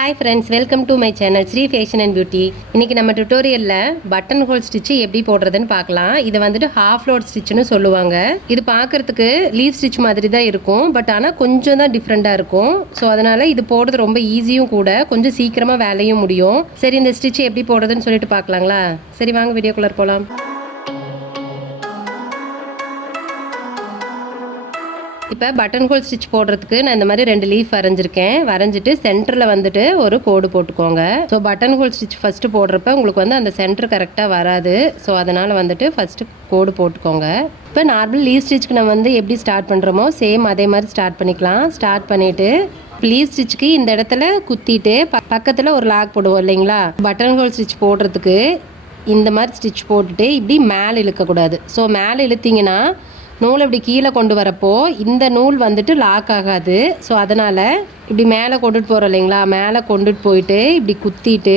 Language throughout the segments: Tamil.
Hi friends, welcome to my channel Sri fashion and beauty. இன்றைக்கி நம்ம டுட்டோரியலில் பட்டன் ஹோல் ஸ்டிச்சு எப்படி போடுறதுன்னு பார்க்கலாம். இது வந்துட்டு ஹாஃப் லோட் ஸ்டிச்சுன்னு சொல்லுவாங்க. இது பார்க்குறதுக்கு லீவ் ஸ்டிச் மாதிரி தான் இருக்கும், பட் ஆனால் கொஞ்சம் தான் டிஃப்ரெண்ட்டாக இருக்கும். ஸோ அதனால் இது போடுறது ரொம்ப ஈஸியும் கூட, கொஞ்சம் சீக்கிரமாக வேலையும் முடியும். சரி, இந்த ஸ்டிச் எப்படி போடுறதுன்னு சொல்லிட்டு பார்க்கலாங்களா? சரி வாங்க வீடியோக்குள்ளே போகலாம். இப்போ பட்டன் ஹோல் ஸ்டிச் போடுறதுக்கு நான் இந்த மாதிரி 2 லீஃப் வரைஞ்சிட்டு சென்டரில் வந்துட்டு ஒரு கோடு போட்டுக்கோங்க. So button whole stitch first போடுறப்ப உங்களுக்கு வந்து அந்த சென்டர் கரெக்டாக வராது. ஸோ அதனால் வந்துட்டு ஃபஸ்ட்டு கோடு போட்டுக்கோங்க. இப்போ நார்மல் லீவ் ஸ்டிச்சுக்கு நம்ம வந்து எப்படி ஸ்டார்ட் பண்ணுறோமோ சேம் அதே மாதிரி ஸ்டார்ட் பண்ணிக்கலாம். ஸ்டார்ட் பண்ணிவிட்டு லீவ் ஸ்டிச்சுக்கு இந்த இடத்துல குத்திட்டு பக்கத்தில் ஒரு லாக் போடுவோம் இல்லைங்களா? பட்டன் ஹோல் ஸ்டிச் போடுறதுக்கு இந்த மாதிரி ஸ்டிச் போட்டுட்டு இப்படி மேலே இழுக்கக்கூடாது. ஸோ மேலே இழுத்திங்கன்னா நூல் இப்படி கீழே கொண்டு வரப்போ இந்த நூல் வந்துட்டு லாக் ஆகாது. ஸோ அதனால் இப்படி மேலே கொண்டுட்டு போகிறோம் இல்லைங்களா? மேலே கொண்டுட்டு போயிட்டு இப்படி குத்திட்டு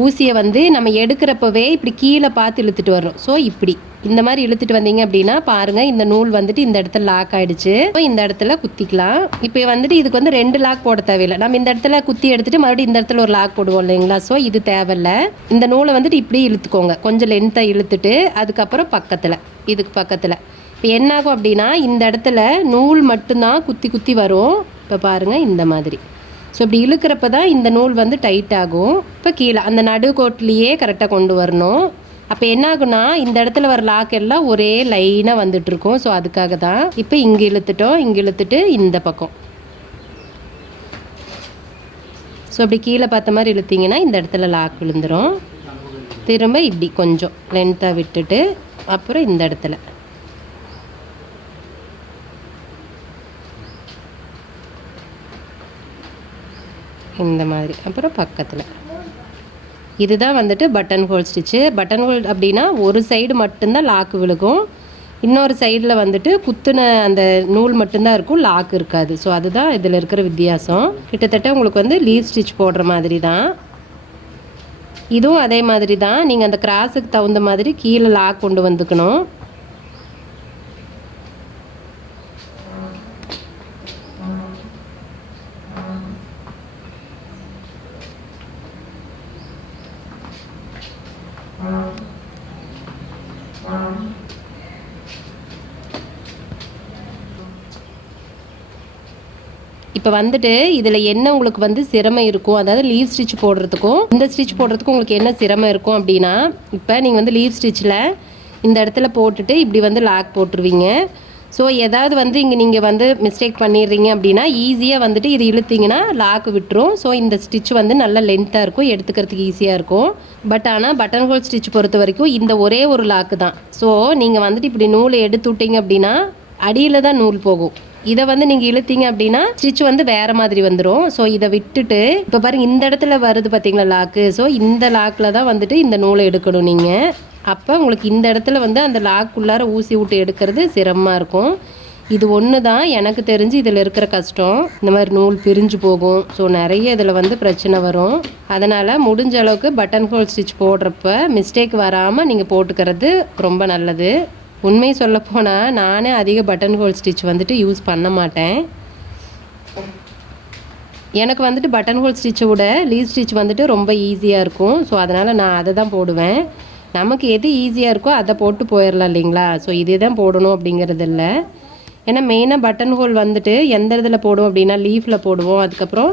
ஊசியை வந்து நம்ம எடுக்கிறப்பவே இப்படி கீழே பார்த்து இழுத்துட்டு வர்றோம். ஸோ இப்படி இந்த மாதிரி இழுத்துட்டு வந்தீங்க அப்படின்னா பாருங்கள், இந்த நூல் வந்துட்டு இந்த இடத்துல லாக் ஆகிடுச்சு. ஸோ இந்த இடத்துல குத்திக்கலாம். இப்போ வந்துட்டு இதுக்கு வந்து 2 லாக் போட தேவையில்லை. நம்ம இந்த இடத்துல குத்தி எடுத்துகிட்டு மறுபடியும் இந்த இடத்துல ஒரு லாக் போடுவோம் இல்லைங்களா? ஸோ இது தேவையில்லை. இந்த நூலை வந்துட்டு இப்படி இழுத்துக்கோங்க, கொஞ்சம் லென்த்தாக இழுத்துட்டு அதுக்கப்புறம் இதுக்கு பக்கத்தில் இப்போ என்னாகும் அப்படின்னா இந்த இடத்துல நூல் மட்டும்தான் குத்தி குத்தி வரும். இப்போ பாருங்கள் இந்த மாதிரி. ஸோ இப்படி இழுக்கிறப்ப தான் இந்த நூல் வந்து டைட் ஆகும். இப்போ கீழே அந்த நடுக்கோட்டிலேயே கரெக்டாக கொண்டு வரணும். அப்போ என்னாகும்னா இந்த இடத்துல வர லாக் எல்லாம் ஒரே லைனாக வந்துட்டுருக்கும். ஸோ அதுக்காக தான் இப்போ இங்கே இழுத்துட்டு இந்த பக்கம். ஸோ அப்படி கீழே பார்த்த மாதிரி இழுத்திங்கன்னா இந்த இடத்துல லாக் விழுந்துடும். திரும்ப இப்படி கொஞ்சம் லென்த்தாக விட்டுட்டு அப்புறம் இந்த இடத்துல இந்த மாதிரி அப்புறம் பக்கத்தில். இதுதான் வந்துட்டு button whole stitch. Button whole அப்படின்னா ஒரு சைடு மட்டும்தான் லாக்கு விழுகும், இன்னொரு சைடில் வந்துட்டு குத்துன அந்த நூல் மட்டும்தான் இருக்கும், லாக் இருக்காது. ஸோ அதுதான் இதில் இருக்கிற வித்தியாசம். கிட்டத்தட்ட உங்களுக்கு வந்து லீவ் ஸ்டிச் போடுற மாதிரி தான். இதுவும் அதே மாதிரி தான். நீங்கள் அந்த கிராஸுக்கு தகுந்த மாதிரி கீழே லாக் கொண்டு வந்துக்கணும். இப்போ வந்துட்டு இதில் என்ன உங்களுக்கு வந்து சிரமம் இருக்கும், அதாவது லீவ் ஸ்டிச் போடுறதுக்கும் இந்த ஸ்டிச் போடுறதுக்கும் உங்களுக்கு என்ன சிரமம் இருக்கும் அப்படின்னா, இப்போ நீங்கள் வந்து லீவ் ஸ்டிச்சில் இந்த இடத்துல போட்டுட்டு இப்படி வந்து லாக் போட்டுருவீங்க. ஸோ ஏதாவது வந்து இங்கே நீங்கள் வந்து மிஸ்டேக் பண்ணிடுறீங்க அப்படின்னா ஈஸியாக வந்துட்டு இது இழுத்திங்கன்னா லாக் விட்டுரும். ஸோ இந்த ஸ்டிச் வந்து நல்லா லென்த்தாக இருக்கும், எடுத்துக்கிறதுக்கு ஈஸியாக இருக்கும். பட் ஆனால் பட்டன் ஹோல் ஸ்டிச் பொறுத்த வரைக்கும் இந்த ஒரே ஒரு லாக்கு தான். ஸோ நீங்கள் வந்துட்டு இப்படி நூலை எடுத்து விட்டீங்க அப்படின்னா அடியில் தான் நூல் போகும். இதை வந்து நீங்கள் இழுத்தீங்க அப்படின்னா ஸ்டிச் வந்து வேறு மாதிரி வந்துடும். ஸோ இதை விட்டுட்டு இப்போ பாருங்கள் இந்த இடத்துல வருது பார்த்தீங்களா லாக்கு? ஸோ இந்த லாக்கில் தான் வந்துட்டு இந்த நூலை எடுக்கணும் நீங்கள். அப்போ உங்களுக்கு இந்த இடத்துல வந்து அந்த லாக்குள்ளார ஊசி விட்டு எடுக்கிறது சிரமமாக இருக்கும். இது ஒன்று தான் எனக்கு தெரிஞ்சு இதில் இருக்கிற கஷ்டம். இந்த மாதிரி நூல் பிரிஞ்சு போகும். ஸோ நிறைய இதில் வந்து பிரச்சனை வரும். அதனால் முடிஞ்ச அளவுக்கு பட்டன் ஹோல் ஸ்டிச் போடுறப்ப மிஸ்டேக் வராமல் நீங்கள் போட்டுக்கிறது ரொம்ப நல்லது. உண்மை சொல்ல போனால் நானே அதிக பட்டன் ஹோல் ஸ்டிச் வந்துட்டு யூஸ் பண்ண மாட்டேன். எனக்கு வந்துட்டு பட்டன் ஹோல் ஸ்டிச்சை விட லீவ் ஸ்டிச் வந்துட்டு ரொம்ப ஈஸியாக இருக்கும். ஸோ அதனால் நான் அதை தான் போடுவேன். நமக்கு எது ஈஸியாக இருக்கோ அதை போட்டு போயிடலாம் இல்லைங்களா? ஸோ இதே தான் போடணும் அப்படிங்கிறது இல்லை. ஏன்னா மெயினாக பட்டன் ஹோல் வந்துட்டு எந்த இதில் போடுவோம் அப்படின்னா லீஃபில் போடுவோம், அதுக்கப்புறம்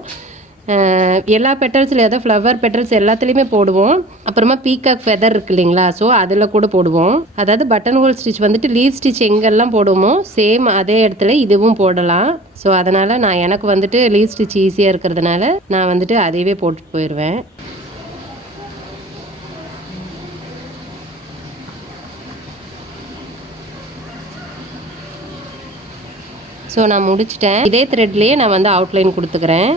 எல்லா பெட்டல்ஸில் ஏதோ ஃப்ளவர் பெட்டல்ஸ் எல்லாத்துலேயுமே போடுவோம். அப்புறமா பீகாக் ஃபெதர் இருக்குது இல்லைங்களா? ஸோ அதில் கூட போடுவோம். அதாவது பட்டன் ஹோல் ஸ்டிச் வந்துட்டு லீவ் ஸ்டிச் எங்கெல்லாம் போடுவோமோ சேம் அதே இடத்துல இதுவும் போடலாம். ஸோ அதனால் எனக்கு வந்துட்டு லீவ் ஸ்டிச் ஈஸியாக இருக்கிறதுனால நான் வந்துட்டு அதையவே போட்டுட்டு போயிடுவேன். ஸோ நான் முடிச்சிட்டேன். இதே த்ரெட்லேயே நான் வந்து அவுட்லைன் கொடுத்துக்கிறேன்.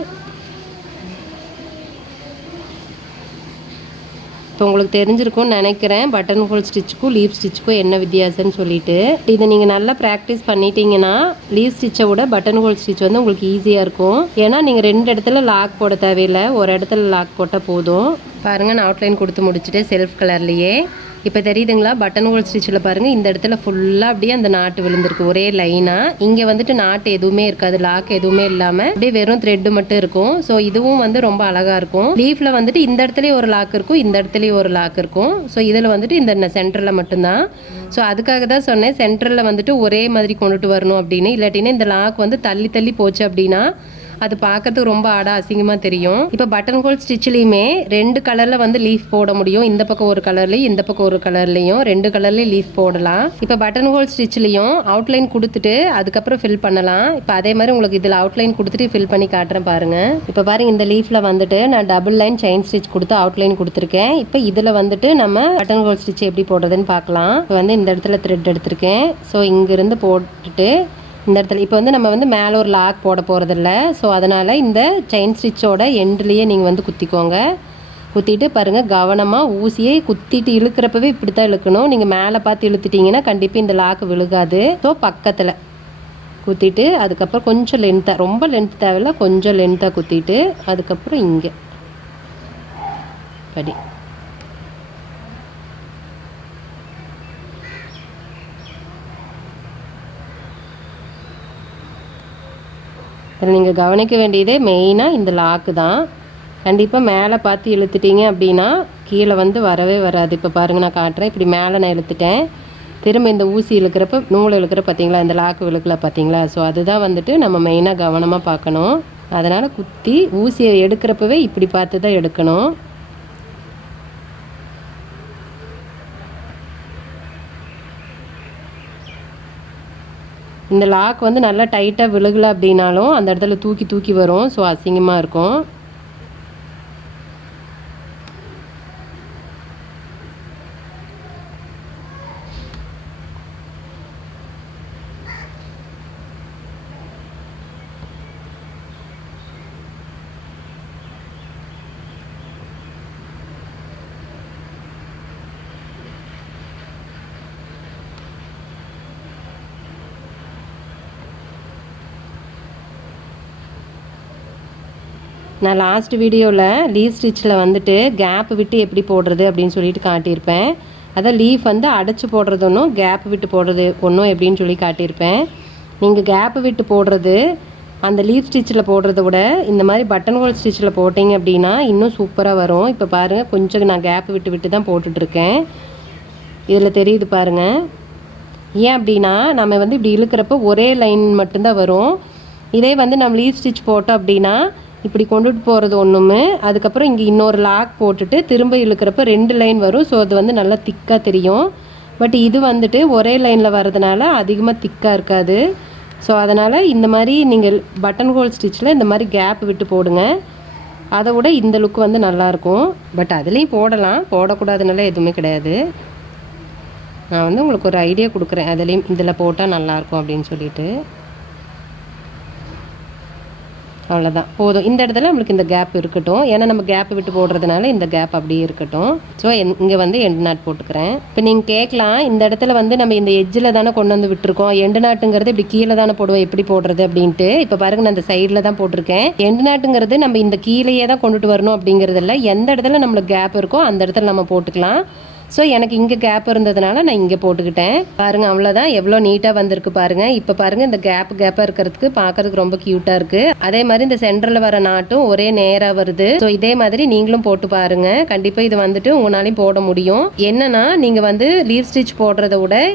இப்போ உங்களுக்கு தெரிஞ்சிருக்கும்னு நினைக்கிறேன் பட்டன் ஹோல் ஸ்டிச்சுக்கும் லீவ் ஸ்டிச்சுக்கும் என்ன வித்தியாசம்னு சொல்லிட்டு. இதை நீங்கள் நல்லா ப்ராக்டிஸ் பண்ணிட்டீங்கன்னா லீவ் ஸ்டிச்சை விட பட்டன் ஹோல் ஸ்டிச் வந்து உங்களுக்கு ஈஸியாக இருக்கும். ஏன்னா நீங்கள் 2 இடத்துல லாக் போட தேவையில்லை, ஒரு இடத்துல லாக் போட்டால் போதும். பாருங்கள், நான் அவுட்லைன் கொடுத்து முடிச்சுட்டு செல்ஃப் கலர்லேயே இப்போ தெரியுதுங்களா? பட்டன் ஹோல் ஸ்டிச்சில் பாருங்கள், இந்த இடத்துல ஃபுல்லாக அப்படியே அந்த நாட்டு விழுந்திருக்கு ஒரே லைனாக. இங்கே வந்துட்டு நாட்டு எதுவுமே இருக்காது, லாக் எதுவுமே இல்லாமல் அப்படியே வெறும் த்ரெட்டு மட்டும் இருக்கும். ஸோ இதுவும் வந்து ரொம்ப அழகாக இருக்கும். லீஃபில் வந்துட்டு இந்த இடத்துலையும் ஒரு லாக் இருக்கும், இந்த இடத்துலையும் ஒரு லாக் இருக்கும். ஸோ இதில் வந்துட்டு இந்த சென்டரில் மட்டும்தான். ஸோ அதுக்காக தான் சொன்னேன் சென்டரில் வந்துட்டு ஒரே மாதிரி கொண்டுட்டு வரணும் அப்படின்னு. இல்லாட்டினா இந்த லாக் வந்து தள்ளி தள்ளி போச்சு அப்படின்னா அது பார்க்கறதுக்கு ரொம்ப அசிங்கமாக தெரியும். இப்போ பட்டன் ஹோல் ஸ்டிச்லேயுமே 2 கலரில் வந்து லீஃப் போட முடியும். இந்த பக்கம் ஒரு கலர்லையும் இந்த பக்கம் ஒரு கலர்லையும் 2 கலர்லேயும் லீஃப் போடலாம். இப்போ பட்டன் ஹோல் ஸ்டிச்லேயும் அவுட்லைன் கொடுத்துட்டு அதுக்கப்புறம் ஃபில் பண்ணலாம். இப்போ அதே மாதிரி உங்களுக்கு இதில் அவுட்லைன் கொடுத்துட்டு ஃபில் பண்ணி காட்டுறேன் பாருங்கள். இப்போ பாருங்கள், இந்த லீஃபில் வந்துட்டு நான் டபுள் லைன் செயின் ஸ்டிச் கொடுத்து அவுட்லைன் கொடுத்துருக்கேன். இப்போ இதில் வந்துட்டு நம்ம பட்டன் ஹோல் ஸ்டிச் எப்படி போடுறதுன்னு பார்க்கலாம். இப்போ வந்து இந்த இடத்துல த்ரெட் எடுத்திருக்கேன். ஸோ இங்கேருந்து போட்டுட்டு இந்த இடத்துல இப்போ வந்து நம்ம வந்து மேலே ஒரு லாக் போட போகிறதில்ல. ஸோ அதனால் இந்த செயின் ஸ்டிச்சோட எண்ட்லேயே நீங்கள் வந்து குத்திக்கோங்க. குத்திட்டு பாருங்கள், கவனமாக ஊசியை குத்திட்டு இழுக்கிறப்பவே இப்படி தான் இழுக்கணும். நீங்கள் மேலே பார்த்து இழுத்துட்டிங்கன்னா கண்டிப்பாக இந்த லாக்கு விழுகாது. ஸோ பக்கத்தில் குத்திட்டு அதுக்கப்புறம் கொஞ்சம் லென்த்தாக, ரொம்ப லென்த் தேவையில்ல, கொஞ்சம் லென்த்தாக குத்திட்டு அதுக்கப்புறம் இங்கே படி நீங்கள் கவனிக்க வேண்டியதே மெயினாக இந்த லாக்கு தான். கண்டிப்பாக மேலே பார்த்து இழுத்துட்டீங்க அப்படின்னா கீழே வந்து வரவே வராது. இப்போ பாருங்கள், நான் காட்டுறேன். இப்படி மேலே நான் இழுத்துட்டேன், திரும்ப இந்த ஊசி இழுக்கிறப்ப நூல் இழுக்கிற பார்த்தீங்களா, இந்த லாக்கு இழுக்கல பார்த்தீங்களா. ஸோ அதுதான் வந்துட்டு நம்ம மெயினாக கவனமாக பார்க்கணும். அதனால் குத்தி ஊசியை எடுக்கிறப்பவே இப்படி பார்த்து தான் எடுக்கணும். இந்த லாக் வந்து நல்லா டைட்டாக விழுகலை அப்படின்னாலும் அந்த இடத்துல தூக்கி தூக்கி வரும். ஸோ அசிங்கமாக இருக்கும். நான் லாஸ்ட் வீடியோவில் லீஃப் ஸ்டிச்சில் வந்துட்டு கேப் விட்டு எப்படி போடுறது அப்படின்னு சொல்லிட்டு காட்டியிருப்பேன். அதான் லீஃப் வந்து அடைச்சி போடுறது ஒன்றும், கேப் விட்டு போடுறது ஒன்றும் எப்படின்னு சொல்லி காட்டியிருப்பேன். நீங்கள் கேப் விட்டு போடுறது அந்த லீஃப் ஸ்டிச்சில் போடுறத விட இந்த மாதிரி பட்டன் ஹோல் ஸ்டிச்சில் போட்டிங்க அப்படின்னா இன்னும் சூப்பராக வரும். இப்போ பாருங்கள், கொஞ்சம் நான் கேப் விட்டு விட்டு தான் போட்டுட்ருக்கேன். இதில் தெரியுது பாருங்கள். ஏன் அப்படின்னா நம்ம வந்து இப்படி இழுக்கிறப்ப ஒரே லைன் மட்டும்தான் வரும். இதே வந்து நம்ம லீஃப் ஸ்டிச் போட்டோம் அப்படின்னா இப்படி கொண்டுட்டு போகிறது ஒன்றுமே, அதுக்கப்புறம் இங்கே இன்னொரு லாக் போட்டுட்டு திரும்ப இழுக்கிறப்ப 2 லைன் வரும். ஸோ அது வந்து நல்லா திக்காக தெரியும். பட் இது வந்துட்டு ஒரே லைனில் வர்றதுனால அதிகமாக திக்காக இருக்காது. ஸோ அதனால் இந்த மாதிரி நீங்கள் பட்டன் ஹோல் ஸ்டிச்சில் இந்த மாதிரி கேப் விட்டு போடுங்க. அதை விட இந்த லுக் வந்து நல்லாயிருக்கும். பட் அதுலேயும் போடலாம், போடக்கூடாதுனால எதுவுமே கிடையாது. நான் வந்து உங்களுக்கு ஒரு ஐடியா கொடுக்குறேன், அதுலேயும் இதில் போட்டால் நல்லாயிருக்கும் அப்படின்னு சொல்லிட்டு. அவ்வளோதான், போதும். இந்த இடத்துல நம்மளுக்கு இந்த கேப் இருக்கட்டும். ஏன்னா நம்ம கேப் விட்டு போடுறதுனால இந்த கேப் அப்படியே இருக்கட்டும். ஸோ இங்கே வந்து எண்டு நாட் போட்டுக்கிறேன். இப்போ நீங்கள் கேட்கலாம், இந்த இடத்துல வந்து நம்ம இந்த எஜ்ஜில் தானே கொண்டு வந்து விட்டுருக்கோம், எண்டு நாட்டுங்கிறது இப்படி கீழே தானே போடுவோம், எப்படி போடுறது அப்படின்ட்டு. இப்போ பாருங்க, நான் இந்த சைடில் தான் போட்டிருக்கேன். எண்டு நாட்டுங்கிறது நம்ம இந்த கீழேயே தான் கொண்டுட்டு வரணும் அப்படிங்கிறது இல்லை. எந்த இடத்துல நம்மளுக்கு கேப் இருக்கோ அந்த இடத்துல நம்ம போட்டுக்கலாம். ஸோ எனக்கு இங்கே கேப் இருந்ததுனால நான் இங்கே போட்டுக்கிட்டேன். பாருங்கள், அவ்வளோதான். எவ்வளோ நீட்டாக வந்திருக்கு பாருங்கள். இப்போ பாருங்கள், இந்த கேப்பாக இருக்கிறதுக்கு பார்க்கறதுக்கு ரொம்ப க்யூட்டாக இருக்குது. அதே மாதிரி இந்த சென்டரில் வர நாட்டும் ஒரே நேராக வருது. ஸோ இதே மாதிரி நீங்களும் போட்டு பாருங்கள். கண்டிப்பாக இது வந்துட்டு உங்களாலையும் போட முடியும். என்னன்னா, நீங்கள் வந்து லீவ் ஸ்டிச் போடுறத விட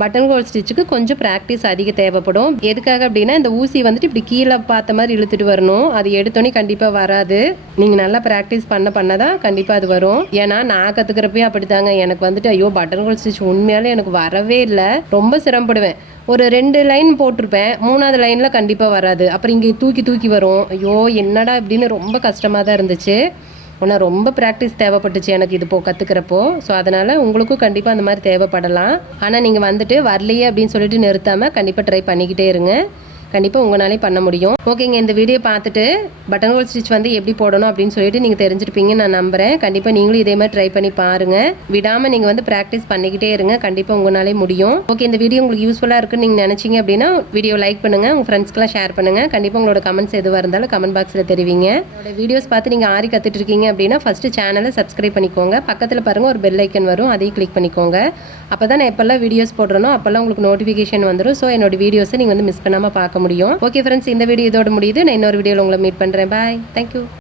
பட்டன் ஹோல் ஸ்டிச்சுக்கு கொஞ்சம் ப்ராக்டிஸ் அதிக தேவைப்படும். எதுக்காக அப்படின்னா, இந்த ஊசி வந்துட்டு இப்படி கீழே பார்த்த மாதிரி இழுத்துட்டு வரணும். அது எடுத்தோன்னே கண்டிப்பாக வராது. நீங்கள் நல்லா ப்ராக்டிஸ் பண்ண தான் கண்டிப்பாக அது வரும். ஏன்னா நான் கற்றுக்கிறப்பே அப்படித்தாங்க. எனக்கு வந்துட்டு ஐயோ பட்டன் ஹோல் ஸ்டிச் உண்மையாலே எனக்கு வரவே இல்லை, ரொம்ப சிரமப்படுவேன். ஒரு 2 லைன் போட்டிருப்பேன், 3வது லைனில் கண்டிப்பாக வராது. அப்புறம் இங்கே தூக்கி தூக்கி வரும். ஐயோ என்னடா இப்படின்னு ரொம்ப கஷ்டமாக தான் இருந்துச்சு. ஆனால் ரொம்ப ப்ராக்டிஸ் தேவைப்பட்டுச்சு எனக்கு இது கற்றுக்கிறப்போ. ஸோ அதனால் உங்களுக்கும் கண்டிப்பாக அந்த மாதிரி தேவைப்படலாம். ஆனால் நீங்கள் வந்துட்டு வரலையே அப்படின்னு சொல்லிட்டு நிறுத்தாமல் கண்டிப்பாக ட்ரை பண்ணிக்கிட்டே இருங்க. கண்டிப்பாக உங்களாலே பண்ண முடியும். ஓகேங்க, இந்த வீடியோ பார்த்துட்டு பட்டன் ஹோல் ஸ்டிச் வந்து எப்படி போடணும் அப்படின்னு சொல்லிட்டு நீங்கள் தெரிஞ்சிருப்பீங்கன்னு நான் நம்புகிறேன். கண்டிப்பாக நீங்களும் இதே மாதிரி ட்ரை பண்ணி பாருங்கள். விடாமல் நீங்கள் வந்து ப்ராக்டிஸ் பண்ணிக்கிட்டே இருங்க. கண்டிப்பாக உங்களாலே முடியும். ஓகே, இந்த வீடியோ உங்களுக்கு யூஸ்ஃபுல்லாக இருக்குன்னு நீங்கள் நினச்சிங்க அப்படின்னா வீடியோ லைக் பண்ணுங்கள், உங்கள் ஃப்ரெண்ட்ஸ்க்கெலாம் ஷேர் பண்ணுங்கள். கண்டிப்பாக உங்களோட கமெண்ட்ஸ் எதுவாக இருந்தாலும் கமெண்ட் பாக்ஸில் தெரிவிங்க. என்னோட வீடியோஸ் பார்த்து நீங்கள் ஆரி கற்றுட்டு இருக்கீங்க அப்படின்னா ஃபஸ்ட்டு சேனலை சப்ஸ்கிரைப் பண்ணிக்கோங்க. பக்கத்தில் பாருங்கள் ஒரு பெல் ஐக்கன் வரும், அதையும் கிளிக் பண்ணிக்கோங்க. அப்போ தான் நான் எப்போல்லாம் வீடியோஸ் போடுறனோ அப்போல்லாம் உங்களுக்கு நோட்டிஃபிகேஷன் வந்துடும். ஸோ என்னோட வீடியோஸை நீங்கள் வந்து மிஸ் பண்ணாமல் பார்க்க முடியும். ஓகே ஃப்ரெண்ட்ஸ், இந்த வீடியோ இதோட முடியுது. நான் இன்னொரு வீடியோவில் உங்களை மீட் பண்ணுறேன். பாய், தேங்க்யூ.